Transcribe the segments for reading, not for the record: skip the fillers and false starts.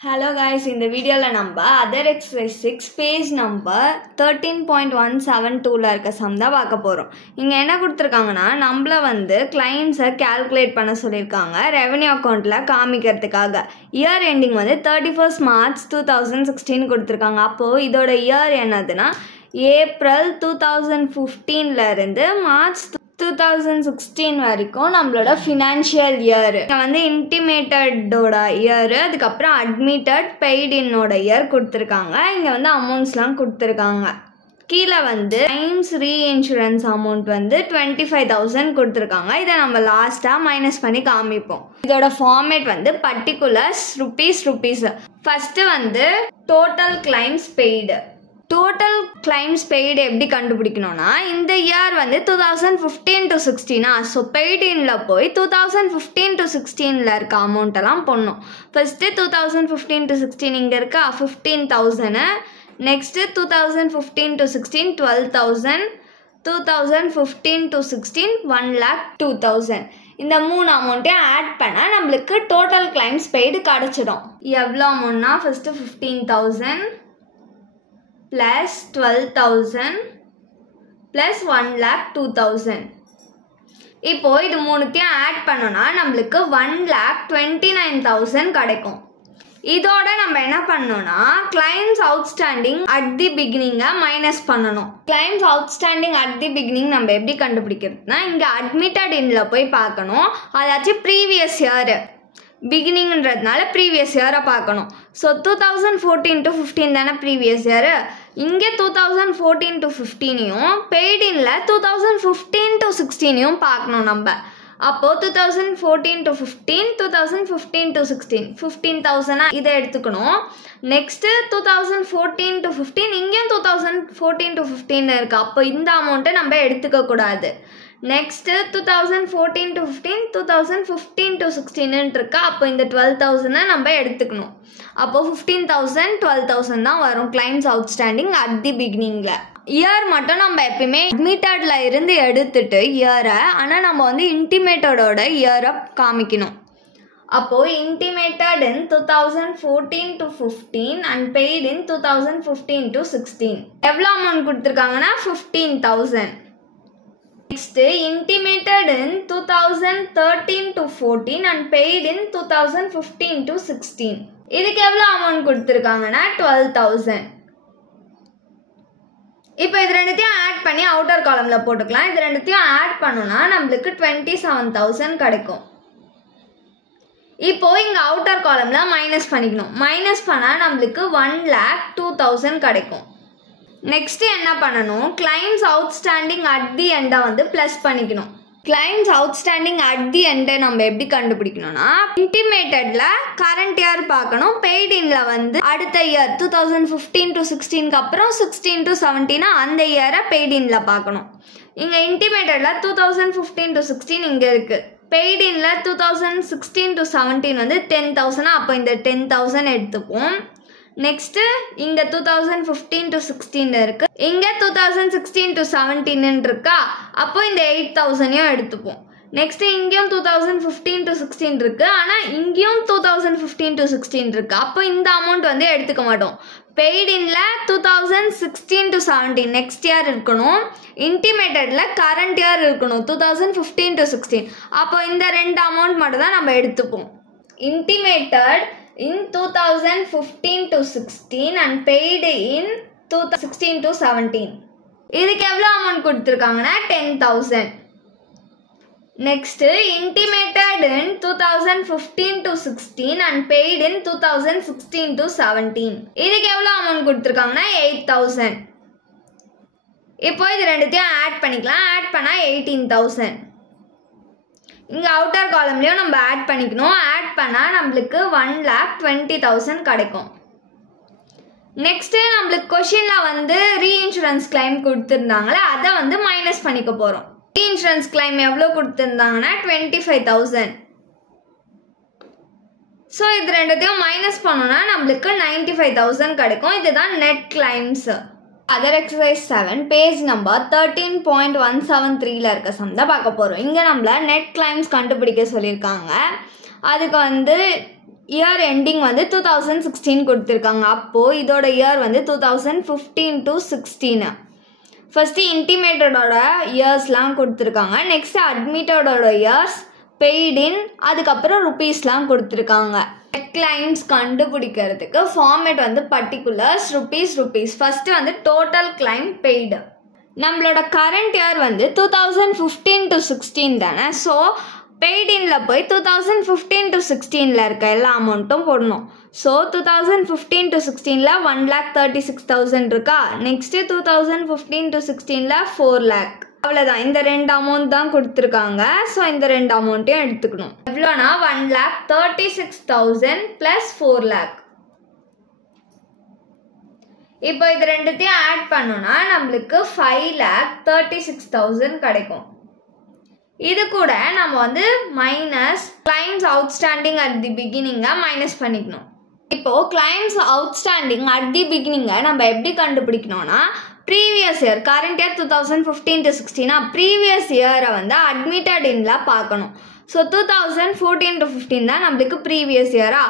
Hello guys, in the video la namba other exercise 6 page number 13.172 la irka sum da paaka porom. Inga enna kuduthirukanga நம்மள வந்து clients calculate பண்ண சொல்லிருக்காங்க revenue account la காமிக்கிறதுக்காக. Year ending வந்து 31st March 2016 கொடுத்திருக்காங்க. அப்போ இதோட year என்னதுன்னா April 2015 ல இருந்து March 2016 வரைக்கும் நம்மளோட ஃபினான்ஷியல் இயர். இங்கே வந்து இன்டிமேட்டடோட இயர், அதுக்கப்புறம் அட்மிட்டட் பெய்ட் இன்னோட இயர் கொடுத்துருக்காங்க. இங்கே வந்து அமௌண்ட்ஸ்லாம் கொடுத்துருக்காங்க. கீழே வந்து டைம்ஸ் ரீஇன்சூரன்ஸ் அமௌண்ட் வந்து 25,000 கொடுத்துருக்காங்க. இதை நம்ம லாஸ்ட்டாக மைனஸ் பண்ணி காமிப்போம். இதோட ஃபார்மேட் வந்து பர்டிகுலர்ஸ் ருபீஸ். ஃபஸ்ட்டு வந்து total claims paid. Total claims paid எப்படி கண்டுபிடிக்கணும்னா, இந்த இயர் வந்து 2015 to 16 ஸோ பெய்டின்ல போய் 2015 to 16 இருக்க அமௌண்ட்டெல்லாம் போடணும். ஃபஸ்ட்டு 2015 to 16 இங்கே இருக்க 15,000, நெக்ஸ்ட்டு 2015 to 16 12,000, 2015 to 16 1,02,000. இந்த மூணு அமௌண்ட்டையும் ஆட் பண்ணால் நம்மளுக்கு டோட்டல் கிளைம்ஸ் பெய்டு கிடச்சிடும். எவ்வளோ அமௌண்ட்னா ஃபஸ்ட்டு 15,000 plus 12,000 plus 1,02,000. இப்போ இது மூணுத்தையும் ஆட் பண்ணோம்னா நம்மளுக்கு 1,29,000 கிடைக்கும். இதோட நம்ம என்ன பண்ணோம்னா கிளைம்ஸ் அவுட்ஸ்டாண்டிங் அட் தி பிகினிங்கை மைனஸ் பண்ணணும். Claims outstanding at the beginning நம்ம எப்படி கண்டுபிடிக்கிறதுனா, இங்கே அட்மிட்டட் இன்ல போய் பார்க்கணும். அதாச்சும் ப்ரீவியஸ் இயர் பிகினிங்கிறதுனால ப்ரீவியஸ் இயரை பார்க்கணும். ஸோ 2014 to 15 தானே ப்ரீவியஸ் இயரு. இங்கே 2014 to 15 பெய்டின்ல 2015 to 16 பார்க்கணும் நம்ம. அப்போது 2014 to 15, 2015 to 16 15,000 இதை எடுத்துக்கணும். நெக்ஸ்ட்டு 2014 to 15 இங்கேயும் 2014 to 15 இருக்குது. அப்போ இந்த அமௌண்ட்டை நம்ம எடுத்துக்கக்கூடாது. நெக்ஸ்ட்டு 2014 to 15, 2015 to 16 இருக்கா. அப்போ இந்த 12,000 நம்ம எடுத்துக்கணும். அப்போது 15,000 12,000 தான் வரும் கிளைம்ஸ் அவுட்ஸ்டாண்டிங் அட் தி பிகினிங்கில். இயர் மட்டும் நம்ம எப்பயுமே அட்மிட்டடில் இருந்து எடுத்துட்டு இயரை, ஆனால் நம்ம வந்து இன்டிமேட்டடோட இயரை காமிக்கணும். அப்போது intimated in 2014 to 15 and paid in 2015 to 16. எவ்வளோ அமௌண்ட் கொடுத்துருக்காங்கன்னா 15,000. Next, intimated in 2013 to 14 and paid in 2015 to 16. இதுக்கு எவ்வளோ அமௌண்ட் கொடுத்துருக்காங்கன்னா 12,000. இப்போ இது ரெண்டுத்தையும் ஆட் பண்ணி அவுட்டர் காலமில் போட்டுக்கலாம். இது ரெண்டுத்தையும் ஆட் பண்ணோன்னா நம்மளுக்கு 27,000 கிடைக்கும். இப்போ இங்கே அவுட்டர் காலமில் மைனஸ் பண்ணிக்கணும். மைனஸ் பண்ணால் நம்மளுக்கு 1,02,000 கிடைக்கும். நெக்ஸ்ட்டு என்ன பண்ணணும், கிளைம்ஸ் அவுட்ஸ்டாண்டிங் அட் தி எண்டை வந்து ப்ளஸ் பண்ணிக்கணும். கிளைம்ஸ் அவுட்ஸ்டாண்டிங் அட் தி எண்டை நம்ம எப்படி கண்டுபிடிக்கணும்னா, இன்டிமேட்டடில் கரண்ட் இயர் பார்க்கணும். பெய்டின்ல வந்து அடுத்த இயர் 2015 to 16க்கு அப்புறம் 16 to 17 அந்த இயரை பெய்டின்ல பார்க்கணும். இங்கே இன்டிமேட்டடில் 2015 to 16 இங்கே இருக்குது. பெய்டின்ல 2016 to 17 வந்து 10,000. அப்போ இந்த 10,000 எடுத்துப்போம். நெக்ஸ்ட்டு இங்கே 2015 to 16 இருக்குது. இங்கே 2016 to 17 இருக்கா. அப்போ இந்த 8,000 எடுத்துப்போம். நெக்ஸ்ட்டு இங்கேயும் 2015 to 16 இருக்குது, ஆனால் இங்கேயும் 2015 to 16 இருக்குது. அப்போ இந்த அமௌண்ட் வந்து எடுத்துக்க மாட்டோம். பெய்டின்ல 2016 to 17 நெக்ஸ்ட் இயர் இருக்கணும். இன்டிமேட்டடில் கரண்ட் இயர் இருக்கணும் 2015 to 16. அப்போ இந்த ரெண்டு அமௌண்ட் மட்டும் தான் நம்ம எடுத்துப்போம். Intimated in 2015 to 16 and paid in 2016 to 17. இதுக்கு எவ்வளோ அமௌண்ட் கொடுத்துருக்காங்கன்னா 10,000. Next intimated in 2015 to 16 and paid in 2016 to 17. இதுக்கு எவ்வளோ அமௌண்ட் கொடுத்துருக்காங்கன்னா 8,000. இப்போ இது ரெண்டுத்தையும் ஆட் பண்ணிக்கலாம். ஆட் பண்ணால் 18,000. இங்கே அவுட்டர் காலம்லேயும் நம்ம ஆட் பண்ணிக்கணும். ஆட் பண்ணால் நம்மளுக்கு 1,20,000 கிடைக்கும். நெக்ஸ்ட்டு நம்மளுக்கு கொஷினில் வந்து ரீஇன்சூரன்ஸ் கிளைம் கொடுத்துருந்தாங்களே, அதை வந்து மைனஸ் பண்ணிக்க போகிறோம். ரீஇன்சூரன்ஸ் கிளைம் எவ்வளோ கொடுத்துருந்தாங்கன்னா 25,000. ஸோ இது ரெண்டுத்தையும் மைனஸ் பண்ணோன்னா நம்மளுக்கு 95,000 கிடைக்கும். இதுதான் net claims. Other exercise 7 page number 13.173 இருக்க சம் தான் பார்க்க போகிறோம். இங்கே நம்மள நெட் கிளைம்ஸ் கண்டுபிடிக்க சொல்லியிருக்காங்க. அதுக்கு வந்து இயர் எண்டிங் வந்து 2016 கொடுத்துருக்காங்க. அப்போது இதோட இயர் வந்து 2015 to 16. ஃபஸ்ட்டு இன்டிமேட்டடோட இயர்ஸ்லாம் கொடுத்துருக்காங்க. நெக்ஸ்ட்டு அட்மிட்டடோட இயர்ஸ், பெய்டின், அதுக்கப்புறம் ருபீஸ்லாம் கொடுத்துருக்காங்க. கிளைம்ஸ் கண்டுபிடிக்கிறதுக்கு ஃபார்மேட் வந்து பர்டிகுலர்ஸ், ருபீஸ். ஃபஸ்ட்டு வந்து டோட்டல் கிளைம் பெய்டு. நம்மளோட கரண்ட் இயர் வந்து 2015 to 16 தானே. ஸோ பெய்டினில் போய் 2015 to 16 இருக்க எல்லா அமௌண்ட்டும் போடணும். ஸோ 2015 to 16 1,36,000 இருக்கா. Next 2015 to 16 4 lakh. அவ்வளோதான். இந்த 2 அமௌண்ட் தான் கொடுத்துருக்காங்க. ஸோ இந்த 2 அமௌண்ட்டையும் எடுத்துக்கணும். எவ்வளோனா 1,36,000 + 4 lakh. இப்போ இது ரெண்டுத்தையும் ஆட் பண்ணோன்னா நம்மளுக்கு 5,36,000 கிடைக்கும். இது கூட நம்ம வந்து minus claims outstanding at the பிகினிங்கை மைனஸ் பண்ணிக்கணும். இப்போது கிளைம்ஸ் அவுட்ஸ்டாண்டிங் அட் தி பிகினிங்கை நம்ம எப்படி கண்டுபிடிக்கணும்னா, previous year, current year 2015 to 16 previous இயரை வந்து அட்மிட்டட் இன்ல பார்க்கணும். ஸோ 2014 to 15 தான் நம்மளுக்கு ப்ரீவியஸ் இயரா.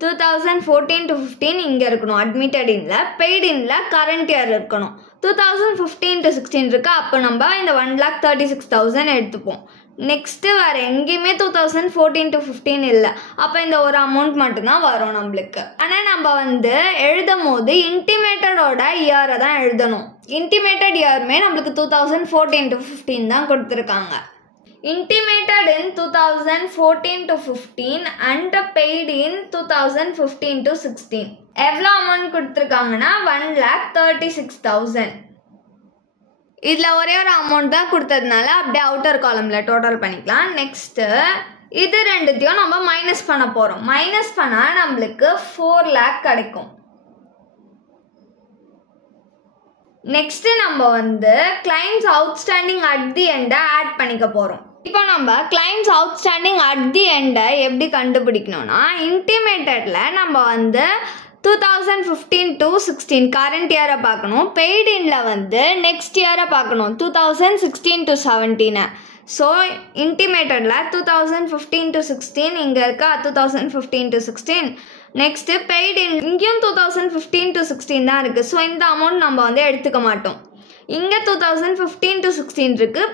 2014 to 15 இங்கே இருக்கணும் அட்மிட்டட் இன்ல, பெய்டு இன்ல கரண்ட் இயர் இருக்கணும். 2015 to 16 இருக்கா. அப்போ நம்ம இந்த 1,36,000 எடுத்துப்போம். நெக்ஸ்ட்டு வேறு எங்கேயுமே 2014 to 15 இல்லை. அப்போ இந்த ஒரு அமௌண்ட் மட்டும்தான் வரும் நம்மளுக்கு. ஆனால் நம்ம வந்து எழுதும் போது இன்டிமேட்டடோட இயரை தான் எழுதணும். இன்டிமேட்டட் இயருமே நம்மளுக்கு 2014 to 15 தான் கொடுத்துருக்காங்க. Intimated in 2014 to 15 and paid in 2015 to 16. எவ்வளோ அமௌண்ட் கொடுத்துருக்காங்கன்னா 1,36,000. இதில் ஒரே ஒரு அமௌண்ட் தான் கொடுத்ததுனால அப்படியே அவுட்டர் காலமில் டோட்டல் பண்ணிக்கலாம். நெக்ஸ்ட்டு இது ரெண்டுத்தையும் நம்ம மைனஸ் பண்ண போகிறோம். மைனஸ் பண்ணால் நம்மளுக்கு 4 lakh கிடைக்கும். நெக்ஸ்ட்டு நம்ம வந்து கிளைம்ஸ் அவுட்ஸ்டாண்டிங் அட் தி எண்டை ஆட் பண்ணிக்க போகிறோம். இப்போ நம்ம கிளைம்ஸ் அவுட்ஸ்டாண்டிங் அட் தி எண்டை எப்படி கண்டுபிடிக்கணும்னா, இன்டிமேட்டடில் நம்ம வந்து 2015 to 16 கரண்ட் இயரை பார்க்கணும். பெய்டு இன்ல வந்து நெக்ஸ்ட் இயரை பார்க்கணும், 2016 to 17. ஸோ இன்டிமேட்டடில் 2015 to 16 இங்கே இருக்கா, 2015 to 16. நெக்ஸ்ட்டு பெய்டு இன் இங்கேயும் 2015 to 16 தான் இருக்குது. ஸோ இந்த அமௌண்ட் நம்ம வந்து எடுத்துக்க மாட்டோம். இங்கே 2015 to 16 இருக்குது,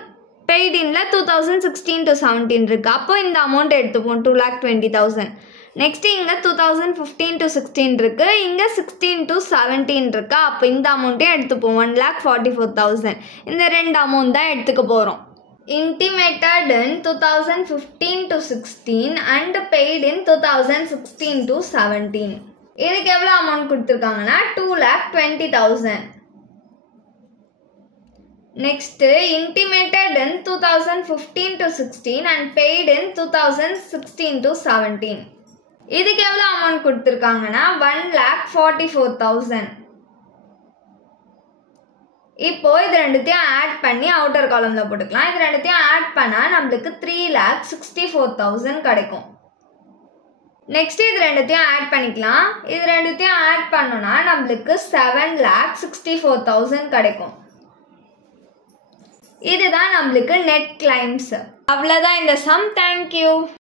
பெய்டு இன்ல 2016 to 17 இருக்குது. அப்போ இந்த அமௌண்ட் எடுத்துப்போம், 2,20,000. நெக்ஸ்ட்டு இங்கே 2015 to 16 இருக்குது, இங்கே 16 to 17 இருக்கா. அப்போ இந்த அமௌண்ட்டையும் எடுத்துப்போம், 1,44,000. இந்த 2 அமௌண்ட் தான் எடுத்துக்க போகிறோம். Intimated in 2015 to 16 and paid in 2016 to 17. இதுக்கு எவ்வளோ அமௌண்ட் கொடுத்துருக்காங்கன்னா 2,20,000. Next intimated in 2015 to 16 and paid in 2016 to 17. இதுக்கு எவ்வளோ அமௌண்ட் கொடுத்துருக்காங்கன்னா 1,44,000. இப்போ இது ரெண்டுத்தையும் ஆட் பண்ணி அவுட்டர் காலமில் போட்டுக்கலாம். இது ரெண்டுத்தையும் ஆட் பண்ணால் நம்மளுக்கு 3,64,000 கிடைக்கும். நெக்ஸ்ட் இது ரெண்டுத்தையும் ஆட் பண்ணிக்கலாம். இது ரெண்டுத்தையும் ஆட் பண்ணோன்னா நம்மளுக்கு 7,64,000 கிடைக்கும். இதுதான் நம்மளுக்கு நெட் கிளைம்ஸ். அவ்வளோதான் இந்த சம். தேங்க்யூ.